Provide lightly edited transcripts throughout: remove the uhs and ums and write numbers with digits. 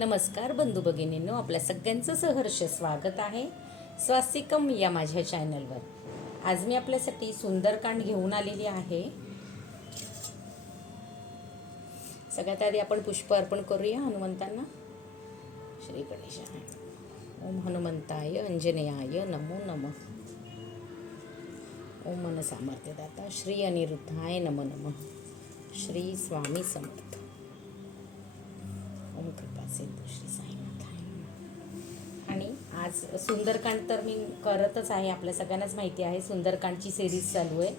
नमस्कार बंधू भगिनींनो, आपल्या सगळ्यांचं सहर्ष स्वागत आहे स्वास्तिकम या माझ्या चॅनलवर. आज मी आपल्यासाठी सुंदरकांड घेऊन आलेली आहे. सगळ्यात आधी आपण पुष्प अर्पण करूया हनुमंतांना. श्री गणेशाय ओम हनुमंताय अंजनेयाय नमो नमः. ओम मन सामर्थ्यदाता श्री अनिरुद्धाय नमो नमः. श्री स्वामी समर्थ. ओम कृपा सिंधू श्री साईनाथाय. आणि आज सुंदरकांड तर मी करतच आहे, आपल्या सगळ्यांनाच माहिती आहे सुंदरकांडची सिरीज चालू आहे.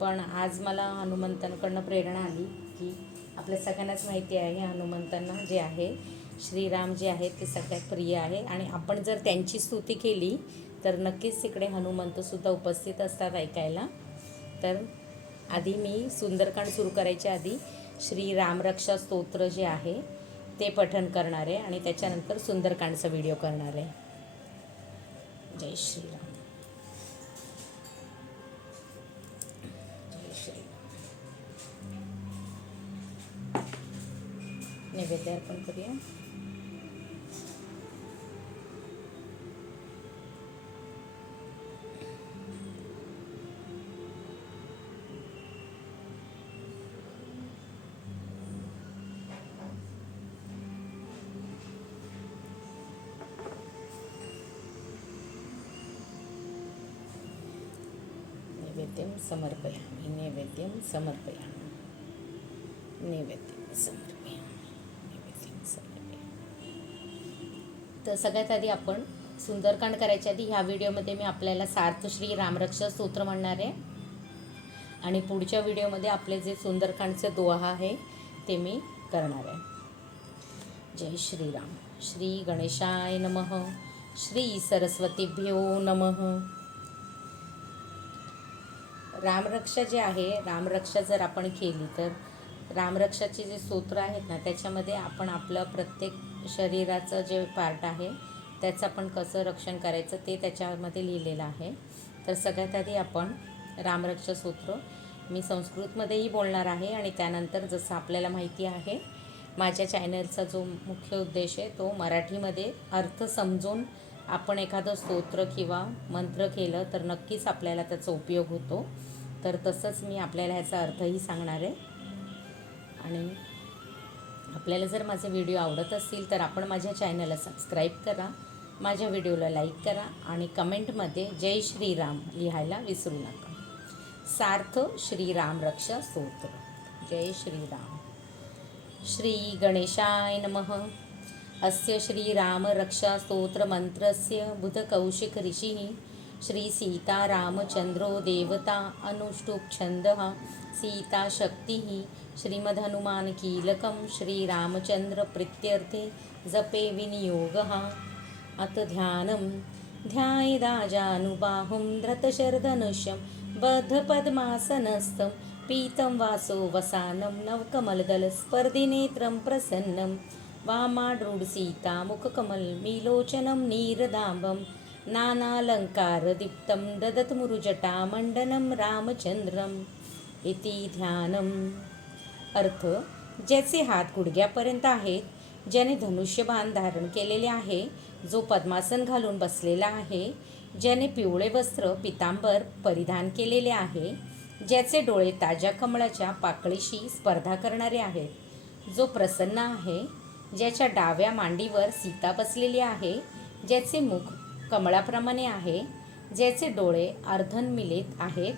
पण आज मला हनुमंतांकडनं प्रेरणा आली की आपल्या सगळ्यांनाच माहिती आहे हनुमंतांना जे आहे श्रीराम जे आहेत ते सगळ्यात प्रिय आहे. आणि आपण जर त्यांची स्तुती केली तर नक्कीच तिकडे हनुमंतसुद्धा उपस्थित असतात ऐकायला. तर आधी मी सुंदरकांड सुरू करायच्या आधी श्री रामरक्षा स्तोत्र जे आहे ते पठण करणार आहे आणि त्याच्यानंतर सुंदरकांडचा व्हिडिओ करणार आहे. जय श्रीराम. जय श्रीराम. नैवेद्य अर्पण करूया. नैवेद्यं समर्पयामि. नैवेद्यं समर्पयामि. नैवेद्यं समर्पयामि. नैवेद्यं समर्पयामि. तर सगळ्यात आधी आपण सुंदरकांड करायच्या आधी ह्या व्हिडिओमध्ये मी आपल्याला सार्थ श्री रामरक्षा स्तोत्र म्हणणार आहे आणि पुढच्या व्हिडिओमध्ये आपले जे सुंदरकांडचे दोहा आहे ते मी करणार आहे. जय श्रीराम. श्री गणेशाय नमः. श्री सरस्वतीभ्यो नमः. रामरक्षा जे आहे, रामरक्षा जर आपण केली तर रामरक्षाचे जे स्तोत्र आहेत ना त्याच्यामध्ये आपण आपलं प्रत्येक शरीराचं जे पार्ट आहे त्याचं आपण कसं रक्षण करायचं ते त्याच्यामध्ये लिहिलेलं आहे. तर सगळ्यात आधी आपण रामरक्षा स्तोत्र मी संस्कृतमध्येही बोलणार आहे आणि त्यानंतर जसं आपल्याला माहिती आहे माझ्या चॅनलचा जो मुख्य उद्देश आहे तो मराठीमध्ये अर्थ समजून आपण एखादं स्तोत्र किंवा मंत्र केलं तर नक्कीच आपल्याला त्याचा उपयोग होतो. तर तसंच मी आपल्याला ह्याचा अर्थही सांगणार आहे. आणि आपल्याला जर माझे व्हिडिओ आवडत असतील तर आपण माझ्या चॅनलला सबस्क्राईब करा, माझ्या व्हिडिओला लाईक करा आणि कमेंटमध्ये जय श्रीराम लिहायला विसरू नका. सार्थ श्रीराम रक्षा स्तोत्र. जय श्रीराम. श्री गणेशाय नमः. अस्य श्रीराम रक्षा स्तोत्र मंत्रस्य बुधकौशिक ऋषिः श्री सीतारामचंद्रो देवता अनुष्टुप छंदः सीताशक्तिः श्रीमद्हनुमान कीलकं श्रीरामचंद्र प्रीत्यर्थे जपे विनियोगः. अथ ध्यानं ध्यायेदाजानुबाहुं धृतशरधनुष्यं बद्धपद्मासनस्थं पीतं वासो वसानं नवकमलदलस्पर्धिनेत्रं प्रसन्नं वामाडृढसीता मुखकमलमीलोचनं नीरदाम्बं नानालङ्कारदीप्तं ददतमुरुजटामण्डनं रामचंद्रम् इति ध्यानम्. अर्थ: ज्याचे हात गुडघ्यापर्यंत आहेत, ज्याने धनुष्यबाण धारण केलेले आहे, जो पद्मासन घालून बसलेला आहे, ज्याने पिवळे वस्त्र पितांबर परिधान केलेले आहे, ज्याचे डोळे ताज्या कमळाच्या पाकळीशी स्पर्धा करणारे आहेत, जो प्रसन्न आहे, ज्याच्या डाव्या मांडीवर सीता बसलेली आहे, ज्याचे मुख कमळाप्रमाणे आहे, ज्याचे डोळे अर्धनमिलित आहेत,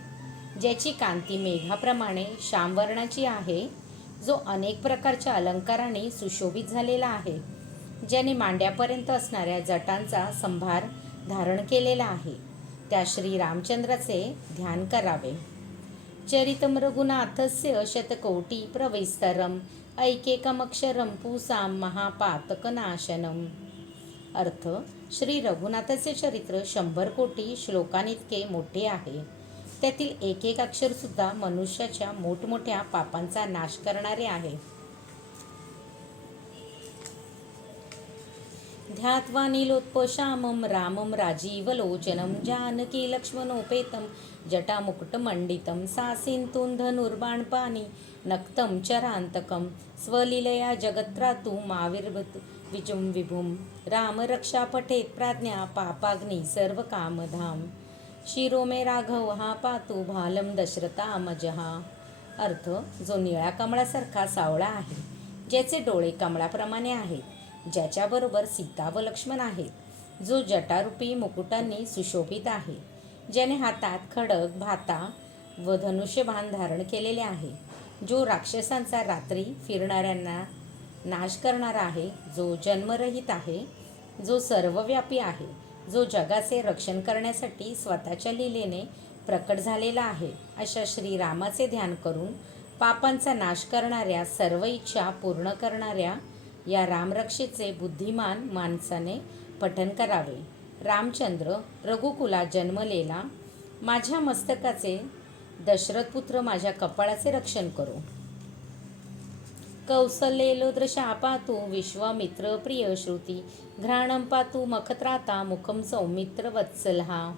ज्याची कांती मेघाप्रमाणे श्यामवर्णाची आहे, जो अनेक प्रकारच्या अलंकाराने सुशोभित झालेला आहे, ज्याने मांड्यापर्यंत असणाऱ्या जटांचा संभार धारण केलेला आहे, त्या श्री रामचंद्राचे ध्यान करावे. चरितं रघुनाथस्य शतकोटी प्रविस्तरम् ऐकेकमक्षरं पुंसां महापातकनाशनम्. अर्थ: श्री रघुनाथाचे चरित्र 100 कोटी श्लोकांइतके मोठे आहे. त्यातील एक एक अक्षरसुद्धा मनुष्याच्या मोठमोठ्या पापांचा नाश करणारे आहे. ध्यात्वा नीलोत्पशामं रामं राजीवलोचनं जानकी लक्ष्मणोपेतं जटामुकुटमण्डितं सासिन्तुं धनुर्बाणपाणि नक्तं चरान्तकं स्वलीलया जगत्रातु माविर्भत विजुं विभुं राम रक्षा पठेत प्राज्ञा पापाग्नी सर्वकामधाम शिरो मे राघव हा पातू भालम दशरथामजहा. अर्थ, जो निळ्या कमळासारखा सावळा आहे, ज्याचे डोळे कमळाप्रमाणे आहेत, ज्याच्याबरोबर सीता व लक्ष्मण आहेत, जो जटारूपी मुकुटांनी सुशोभित आहे, ज्याने हातात खडग, भाता व धनुष्यबाण धारण केलेले आहे, जो राक्षसांचा रात्री फिरणाऱ्यांना नाश करणारा आहे, जो जन्मरहित आहे, जो सर्वव्यापी आहे, जो जगाचे रक्षण करण्यासाठी स्वतःच्या लीलेने प्रकट झालेला आहे, अशा श्रीरामाचे ध्यान करून पापांचा नाश करणाऱ्या, सर्व इच्छा पूर्ण करणाऱ्या या रामरक्षेचे बुद्धिमान माणसाने पठन करावे. रामचंद्र रघुकुलात जन्मलेला माझ्या मस्तकाचे दशरथपुत्र माझ्या कपाळाचे रक्षण करो. कौसल्येलो दृशा पातु विश्वामित्र प्रिय श्रुती घ्राणं पातु मखत्राता मुखम सौमित्र वत्सलहा.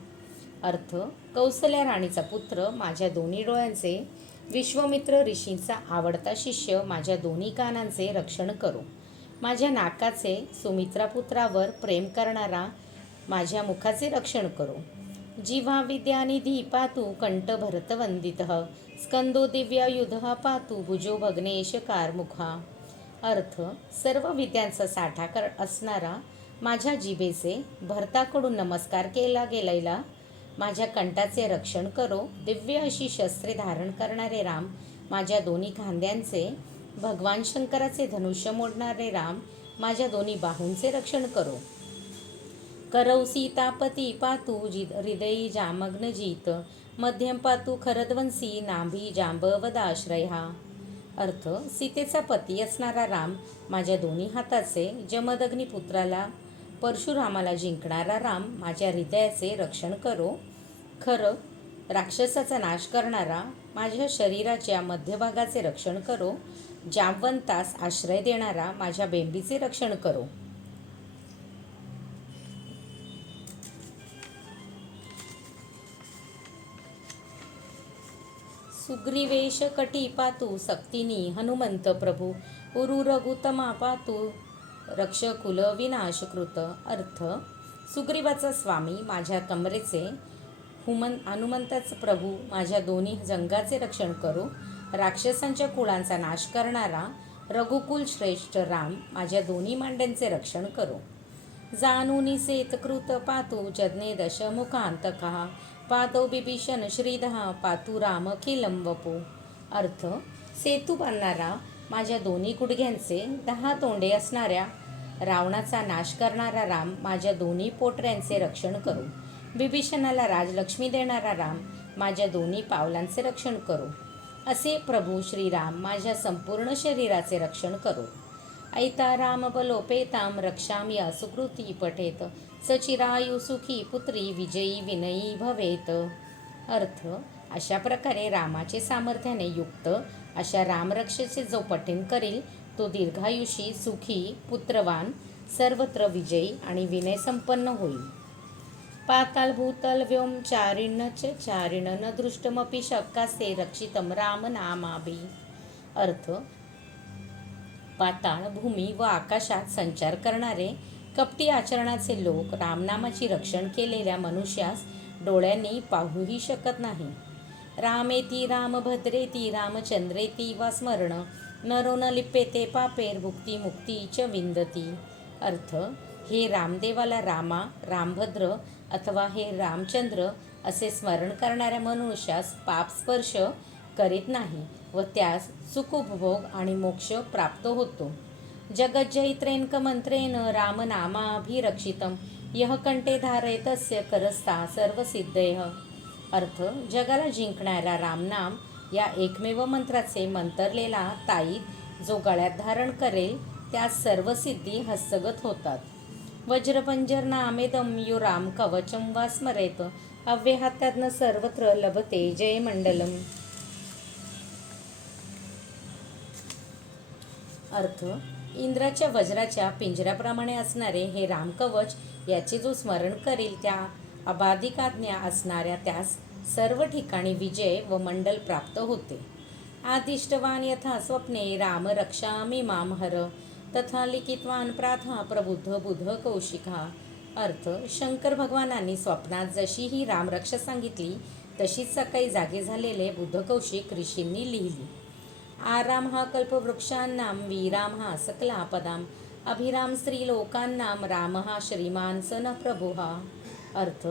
अर्थ, कौसल्या राणीचा पुत्र माझ्या दोन्ही डोळ्यांचे, विश्वामित्र ऋषींचा आवडता शिष्य माझ्या दोन्ही कानांचे रक्षण करो. माझ्या नाकाचे, सुमित्रापुत्रावर प्रेम करणारा माझ्या मुखाचे रक्षण करो. जिव्हा विद्यानिधी पातु कंठ भरतवंदितः स्कंदो दिव्यायुधः पातु भुजो भग्नेश कारमुखा. अर्थ, सर्व विद्यांचा साठा असणारा माझ्या जिभेचे, भरताकडून नमस्कार केला गेलेला माझ्या कंठाचे रक्षण करो. दिव्य अशी शस्त्रे धारण करणारे राम माझ्या दोन्ही खांद्यांचे, भगवान शंकराचे धनुष्य मोडणारे राम माझ्या दोन्ही बाहूंचे रक्षण करो. करौ सीतापती पातु हृदयी जामग्नजित मध्यम पातु खरध्वंसी नाभी जांबवदाश्रया. अर्थ, सीतेचा पती असणारा राम माझ्या दोन्ही हाताचे, जमदग्निपुत्राला परशुरामाला जिंकणारा राम माझ्या हृदयाचे रक्षण करो. खरं, राक्षसाचा नाश करणारा माझ्या शरीराच्या मध्यभागाचे रक्षण करो. जामवंतास आश्रय देणारा माझ्या बेंबीचे रक्षण करो. सुग्रीवेश कटी पातु सक्तिनी हनुमंत प्रभू उरु रघुतमा पातु रक्षकुल विनाशकृत. अर्थ, सुग्रीवाचा स्वामी माझ्या कमरेचे, हनुमंताचा प्रभू माझ्या दोन्ही जंगाचे रक्षण करो. राक्षसांच्या कुळांचा नाश करणारा रघुकुल श्रेष्ठ राम माझ्या दोन्ही मांड्यांचे रक्षण करो. जानुनी सेतकृत पातु जज्ञे दशमुखांतकः पातौ बिभीषण श्रीदः पातु राम किलं वपु. अर्थ, सेतू बांधणारा माझ्या दोन्ही गुडघ्यांचे, 10 तोंडे असणाऱ्या रावणाचा नाश करणारा राम माझ्या दोन्ही पोटऱ्यांचे रक्षण करो. बिभीषणाला राजलक्ष्मी देणारा राम माझ्या दोन्ही पावलांचे रक्षण करो. असे प्रभू श्रीराम माझ्या संपूर्ण शरीराचे रक्षण करो. ऐता राम बलोपेताम रक्षामि सुकृती पठेत सचिरायु सुखी पुत्री विजयी विनयी भवेत. अर्थ, अशा प्रकारे रामाचे सामर्थ्याने युक्त अशा रामरक्षेचे जो पठण करील तो दीर्घायुषी, सुखी, पुत्रवान, सर्वत्र विजयी आणि विनयसंपन्न होईल. पाताल भूतल व्योम चारिण च चारिण न दृष्टमपि शक्कासे रक्षितम राम नामाभि. अर्थ, पाताळ, भूमी व आकाशात संचार करणारे कपटी आचरणाचे लोक रामनामाची रक्षण केलेल्या मनुष्यास डोळ्यांनी पाहूही शकत नाही. रामेती रामभद्रेती रामचंद्रेती वा स्मरण नरो न लिप्येते पापेर भुक्ती मुक्ती च विंदती. अर्थ, हे रामदेवाला रामा, रामभद्र अथवा हे रामचंद्र असे स्मरण करणाऱ्या मनुष्यास पाप स्पर्श करीत नाही व त्यास सुखोपभोग आणि मोक्ष प्राप्त होतो. जगज्जयित्रेन मंत्रेन रामनामाभिरक्षितम यः कंठे धारयतस्य करस्था सर्वसिद्धयः. अर्थ, जगाला जिंकणारा रामनाम या एकमेव मंत्राचे मंतरलेला ताईत जो गळ्यात धारण करेल त्यास सर्व सिद्धी हस्तगत होतात. वज्रपंजर नामेदम यो राम कवचम वा स्मरेत अव्यहात्यात्न सर्वत्र लभते जय मंडलम. अर्थ, इंद्राच्या वज्राच्या पिंजऱ्याप्रमाणे असणारे हे रामकवच याचे जो स्मरण करील त्या अबाधिक आज्ञा असणाऱ्या त्यास सर्व ठिकाणी विजय व मंडल प्राप्त होते. आदिष्टवान् यथा स्वप्ने राम रक्षामि मां हर तथा लिखितवान प्राथा प्रबुद्ध बुध कौशिका. अर्थ, शंकर भगवानांनी स्वप्नात जशी ही रामरक्षा सांगितली तशीच सकाळी जागे झालेले बुद्ध कौशिक ऋषींनी लिहिली. आराम हा कल्पवृक्षांनां वीराम हा सकला पदाम अभिराम स्त्रीलोकांनां राम हा श्रीमान सन प्रभू हा. अर्थ,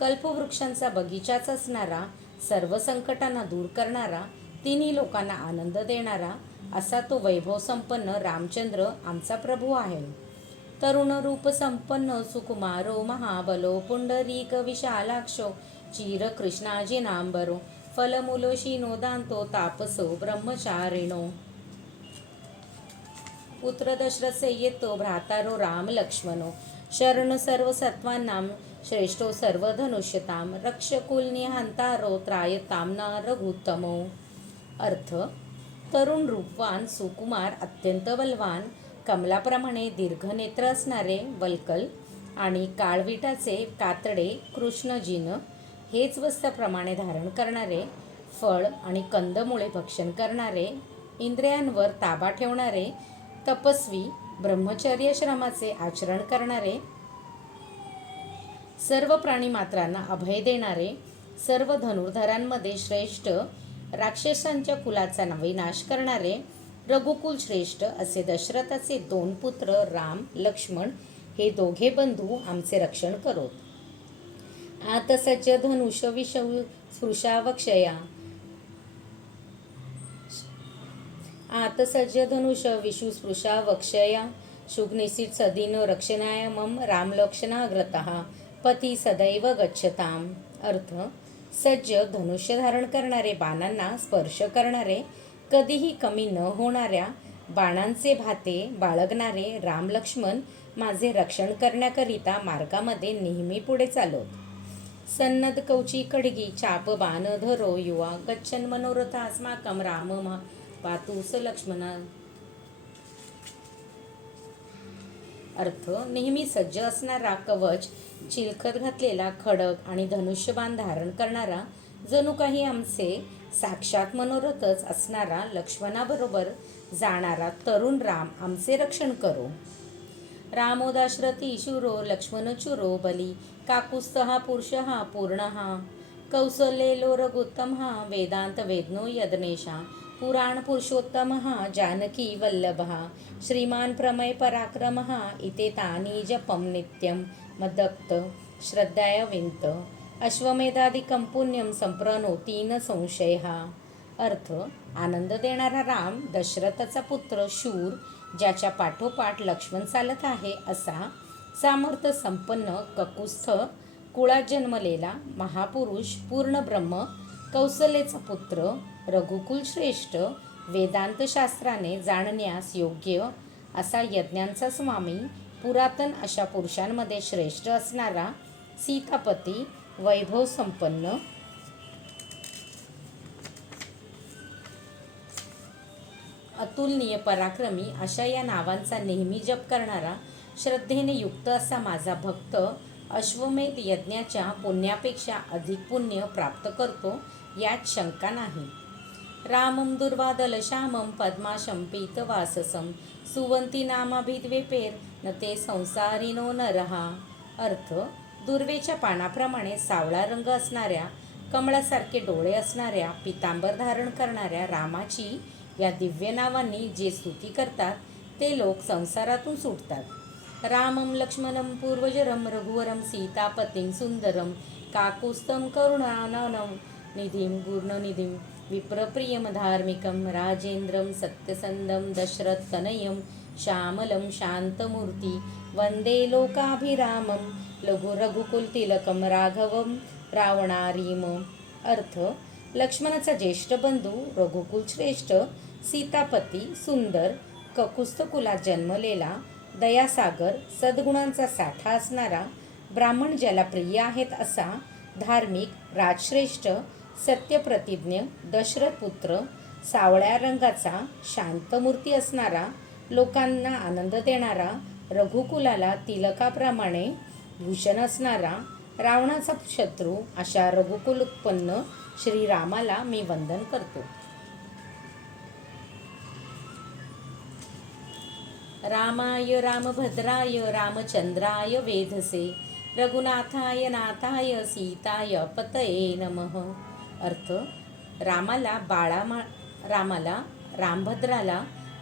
कल्पवृक्षांचा बगीचाच असणारा, सर्व संकटांना दूर करणारा, तिन्ही लोकांना आनंद देणारा असा तो वैभव संपन्न रामचंद्र आमचा प्रभू आहे. तरुण रूप संपन्न सुकुमारो महाबलो पुंडरीक विशालाक्षो चिर कृष्णाजिनांबरो फलमूलशीनो दांतो तापसो ब्रह्मचारिणो. पुत्र दशरथ येतो भ्रातारो राम लक्ष्मणो शरण सर्व सत्वानां श्रेष्ठो सर्व धनुष्यताम रक्षकुल निहांतारो त्रायताम्ना रघुत्तमो. अर्थ, तरुण रूपवान सुकुमार अत्यंत बलवान कमलाप्रमाणे दीर्घनेत्र असणारे वल्कल आणि काळविटाचे कातडे कृष्णजिन हेच वस्त्राप्रमाणे धारण करणारे, फळ आणि कंदमुळे भक्षण करणारे, इंद्रियांवर ताबा ठेवणारे, तपस्वी, ब्रह्मचर्याश्रमाचे आचरण करणारे, सर्व प्राणीमात्रांना अभय देणारे, सर्व धनुर्धरांमध्ये श्रेष्ठ, राक्षसांच्या कुलाचा विनाश करणारे, रघुकुल श्रेष्ठ असे दशरथाचे 2 पुत्र राम लक्ष्मण हे दोघे बंधू आमचे रक्षण करोत. आतसज्ज धनुष विषव स्पृशावक्षया आतसज्ज धनुष विषुस्पृशावक्षया शुग्निसित सदीन रक्षणाय मम रामलक्षणाग्रतः पती सदैव गच्छताम. अर्थ, सज्ज धनुष्य धारण करणारे, बाणांना स्पर्श करणारे, कधीही कमी न होणाऱ्या बाणांचे भाते बाळगणारे राम लक्ष्मण माझे रक्षण करण्याकरिता मार्गामध्ये नेहमी पुढे चालत. सन्नद कवची खड्गी चाप बाण धरो युवा गच्छन मनोरथास्माकं राम पातुस लक्ष्मणा. अर्थ, नेहमी सज्ज असणारा, कवच, चिलखत घातलेला खडग आणि धनुष्यबाण धारण करणारा, जणू काही आमचे साक्षात मनोरथच असणारा लक्ष्मणाबरोबर जाणारा तरुण राम आमचे रक्षण करो. रामो दाशरथी शूरो लक्ष्मणचुरो बली काकुत्स्थः पुरुषः पूर्णः कौसल्येलो रघुत्तमः वेदांत वेदनो यज्ञेशः पुराण पुरुषोत्तमः जानकी वल्लभः श्रीमान प्रमय पराक्रमः इते तानि जपं नित्यं मद्भक्त श्रद्धाय विंत अश्वमेधादिकं पुण्यं संप्रणोति न संशयः. अर्थ, आनंद देणारा राम दशरथाचा पुत्र शूर, ज्याच्या पाठोपाठ लक्ष्मण चालत आहे असा सामर्थ्य संपन्न ककुस्थ कुळात जन्मलेला महापुरुष पूर्ण ब्रह्म, कौसल्याचा पुत्र, रघुकुल श्रेष्ठ, वेदांत शास्त्राने जाणण्यास योग्य असा यज्ञांचा स्वामी, पुरातन अशा पुरुषांमध्ये श्रेष्ठ असणारा सीतापती, वैभव संपन्न, अतुलनीय पराक्रमी अशा या नावांचा नेहमी जप करणारा, श्रद्धेने युक्त असा माझा भक्त अश्वमेध यज्ञाच्या पुण्यापेक्षा अधिक पुण्य प्राप्त करतो यात शंका नाही. रामं दुर्वादल श्यामं पद्माशं पीतवाससं सुवंती नामाभिद्वेपेर न ते संसारिनो नरहा. अर्थ, दुर्वेच्या पानाप्रमाणे सावळा रंग असणाऱ्या, कमळासारखे डोळे असणाऱ्या, पितांबर धारण करणाऱ्या रामाची या दिव्य नावांनी जे स्तुती करतात ते लोक संसारातून सुटतात. रामं लक्ष्मणं पूर्वजरं रघुवरं सीतापतिं सुंदरं काकुत्स्थं करुणाननं निधिं गुणनिधिं विप्रप्रियं धार्मिकं राजेन्द्रं सत्यसंधं दशरथतनयं श्यामलं शान्तमूर्ति वन्दे लोकाभिरामं रघुकुलतिलकं राघवं रावणारीम. अर्थ, लक्ष्मणाचा ज्येष्ठ बंधू, रघुकुल श्रेष्ठ, सीतापती, सुंदर, ककुस्थ कुलात जन्मलेला, दयासागर, सद्गुणांचा साठा असणारा, ब्राह्मण ज्याला प्रिय आहेत असा, धार्मिक, राजश्रेष्ठ, सत्यप्रतिज्ञ, दशरथ पुत्र, सावळ्या रंगाचा, शांतमूर्ती असणारा, लोकांना आनंद देणारा, रघुकुलाला तिलकाप्रमाणे भूषण असणारा, रावणाचा शत्रू अशा रघुकुल उत्पन्न श्रीरामाला मी वंदन करतो. रामाय रामभद्राय रामचंद्राय वेधसे रघुनाथाय नाथाय सीताय पतये नमः. अर्थ: रामाला, रामभद्राला,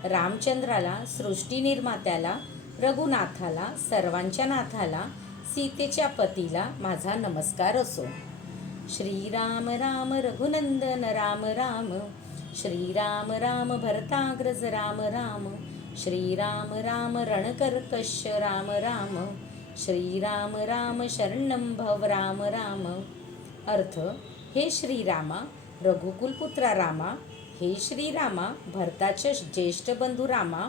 रामचंद्राला, सृष्टीनिर्मात्याला, रघुनाथाला, सर्वांच्या नाथाला, सीतेच्या पतीला माझा नमस्कार असो. श्रीराम राम रघुनंदन राम राम, श्रीराम राम भरताग्रज राम राम, श्रीराम राम रणकर्कश राम राम, श्रीराम राम शरणं भव राम राम. अर्थ: हे श्रीरामा, रघुकुलपुत्रा रामा, हे श्रीरामा, भरताचे ज्येष्ठ बंधू रामा,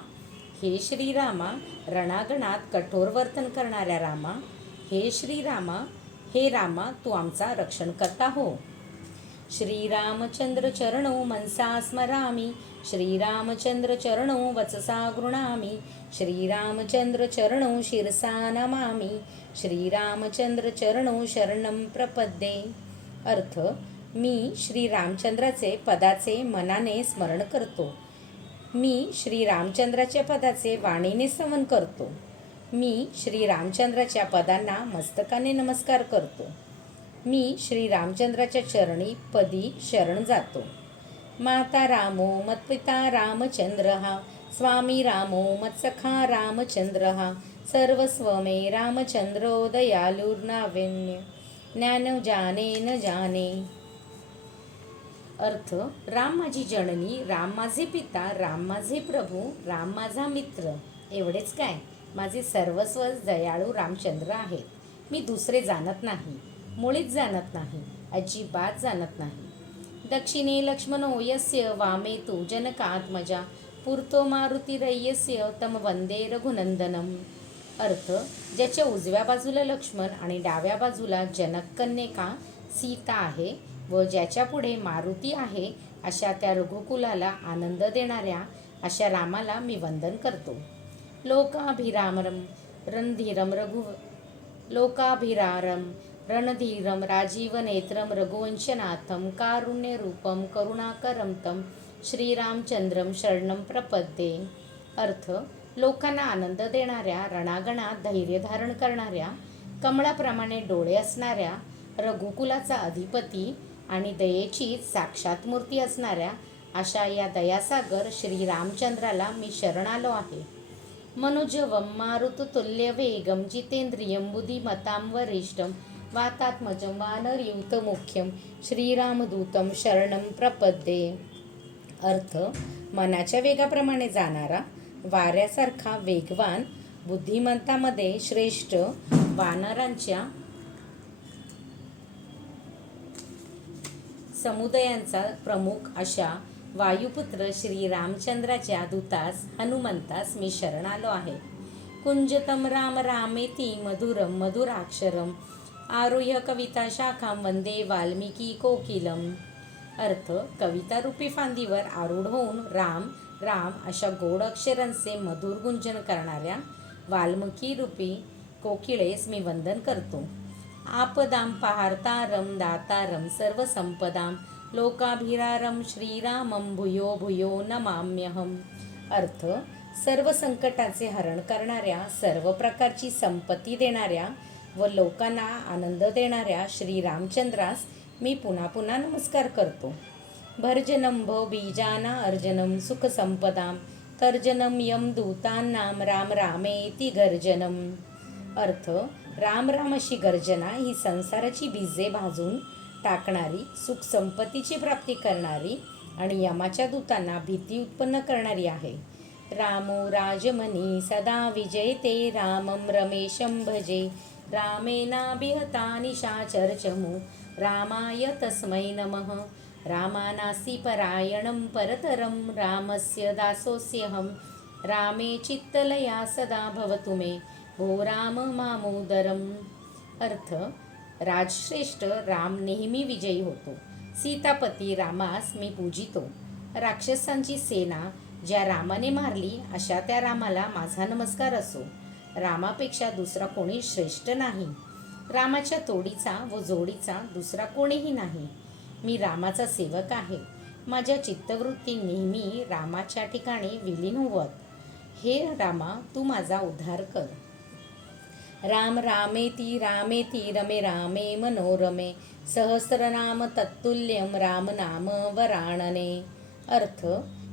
हे श्रीरामा, रणांगणात कठोर वर्तन करणाऱ्या रामा, हे श्रीरामा, हे रामा, तू आमचा रक्षणकर्ता हो. श्रीरामचंद्र चरणो मनसा स्मरामि, श्रीरामचंद्र चरणो वचसा गृणामि, श्रीरामचंद्र चरणो शिरसा नमामि, श्रीरामचंद्र चरणो शरणं प्रपद्ये. अर्थ: मी श्रीरामचंद्राचे पदाचे मनाने स्मरण करतो. मी श्रीरामचंद्राच्या पदाचे वाणीने स्तवन करतो. मी श्रीरामचंद्राच्या पदांना मस्तकाने नमस्कार करतो. मी श्रीरामचंद्राच्या चरणी पदी शरण जातो. माता रामो मत्पिता रामचंद्र, स्वामी रामो मत्सखा रामचंद्र, सर्वस्व मे रामचंद्रो दयालुर्नावेन्य, ज्ञान जाने न जाने. अर्थ: राम माझी जननी, राम माझे पिता, राम माझे प्रभू, राम माझा मित्र. एवढेच काय, माझे सर्वस्व दयाळू रामचंद्र आहे. मी दुसरे जाणत नाही, मुळीच जाणत नाही, अजिबात जाणत नाही. दक्षिणे लक्ष्मणो यस्य, वामे तु जनकात्मजा, पुरतो मारुतिरय्यस्य, तम वंदे रघुनंदनम. अर्थ: ज्याच्या उजव्या बाजूला लक्ष्मण आणि डाव्या बाजूला जनककन्यका सीता आहे व ज्याच्या पुढे मारुती आहे, अशा त्या रघुकुलाला आनंद देणाऱ्या अशा रामाला मी वंदन करतो. लोकाभिरामरम रणधीरम राजीवनेत्रम रघुवंशनाथम कारुण्यरूपम करुणाकरम तम श्रीरामचंद्रम शरणं प्रपद्ये. अर्थ: लोकांना आनंद देणाऱ्या, रणांगणात धैर्य धारण करणाऱ्या, कमळाप्रमाणे डोळे असणाऱ्या, रघुकुलाचा अधिपती आणि दयेची साक्षात मूर्ती असणाऱ्या अशा या दयासागर श्रीरामचंद्राला मी शरण आलो आहे. मनोजवम मारुततुल्यवेगम जितेंद्रियं बुद्धिमतां वरिष्ठं वातात्मजं वानरयूथमुख्यं श्रीरामदूतं शरणं प्रपद्ये. अर्थ: मनाच्या वेगाप्रमाणे जाणारा, वाऱ्यासारखा वेगवान, बुद्धिमंतामध्ये श्रेष्ठ, वानरांच्या समुदायांचा प्रमुख अशा वायुपुत्र श्रीरामचंद्राच्या दूतास हनुमंतास मी शरण आलो आहे. कुंजतम राम रामेती मधुरम मधुराक्षरम आरुह्य कविता शाखां वंदे वाल्मिकी कोकिलम. अर्थ: कवितारूपी फांदीवर आरूढ होऊन राम राम अशा गोड अक्षरांचे मधुर गुंजन करणाऱ्या वाल्मिकी रूपी कोकिळेस मी वंदन करतो. आपदां पाहर्तारं दातारं सर्वसंपदां लोकाभिरारं श्रीरामं भूयो भूयो नमाम्यहम्. अर्थ: सर्व संकटाचे हरण करणाऱ्या, सर्व प्रकारची संपत्ती देणाऱ्या व लोकांना आनंद देणाऱ्या श्रीरामचंद्रास मी पुन्हा पुन्हा नमस्कार करतो. भर्जनं भो बीजाना अर्जनं सुखसंपदां तर्जनं यम दूतानां राम रामेति गर्जनम. अर्थ: राम राम अशी गर्जना ही संसाराची बीजे भाजून टाकणारी, सुख संपत्तीची प्राप्ती करणारी आणि यमाच्या दूतांना भीती उत्पन्न करणारी आहे. रामो राजमनी सदा विजयते रामं रमेशं भजे रामेनाभिहता निशाचरचमु रामाय तस्मै नमः. रामानास्ति परायणं परतरं रामस्य दासोऽस्यहं रामे चित्तलया सदा भवतु मे भो राम मामोदरम. अर्थ: राजश्रेष्ठ राम नेहमी विजयी होतो. सीतापती रामास मी पूजितो. राक्षसांची सेना ज्या रामाने मारली अशा त्या रामाला माझा नमस्कार असो. रामापेक्षा दुसरा कोणी श्रेष्ठ नाही. रामाच्या तोडीचा व जोडीचा दुसरा कोणीही नाही. मी रामाचा सेवक आहे. माझ्या चित्तवृत्ती नेहमी रामाच्या ठिकाणी विलीन होवत. हे रामा तू माझा उद्धार कर. राम रामेती रामेती रमे रामे मनोरमे सहस्रनाम तत्तुल्यम राम नाम वराणने. अर्थ,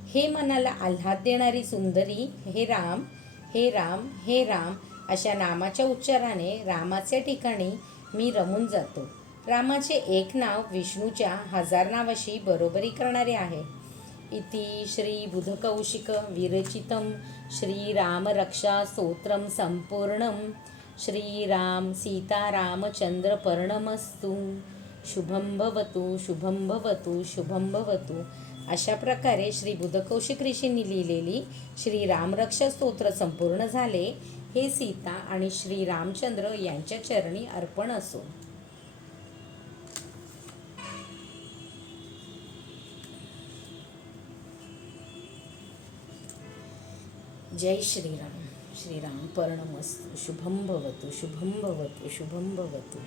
हे मनाला आल्हाद देणारी सुंदरी, हे राम, हे राम, हे राम अशा नामाच्या उच्चाराने रामाच्या ठिकाणी मी रमून जातो. रामाचे एक नाव विष्णूच्या 1000 नावाशी बरोबरी करणारे आहे. इति श्री बुधकौशिक विरचितं श्रीरामरक्षा स्तोत्रम संपूर्णम. श्रीराम सीतारामचंद्रपर्णमस्तु. शुभं भवतु, शुभं भवतु, शुभं भवतु. अशा प्रकारे श्री बुधकौशिक ऋषींनी लिहिलेली श्रीरामरक्षा स्तोत्र संपूर्ण झाले. हे सीता आणि श्री रामचंद्र यांच्या चरणी अर्पण असो. जय श्रीराम. श्रीराम पर्णमस्तु. शुभं भवतु, शुभं भवतु, शुभं भवतु.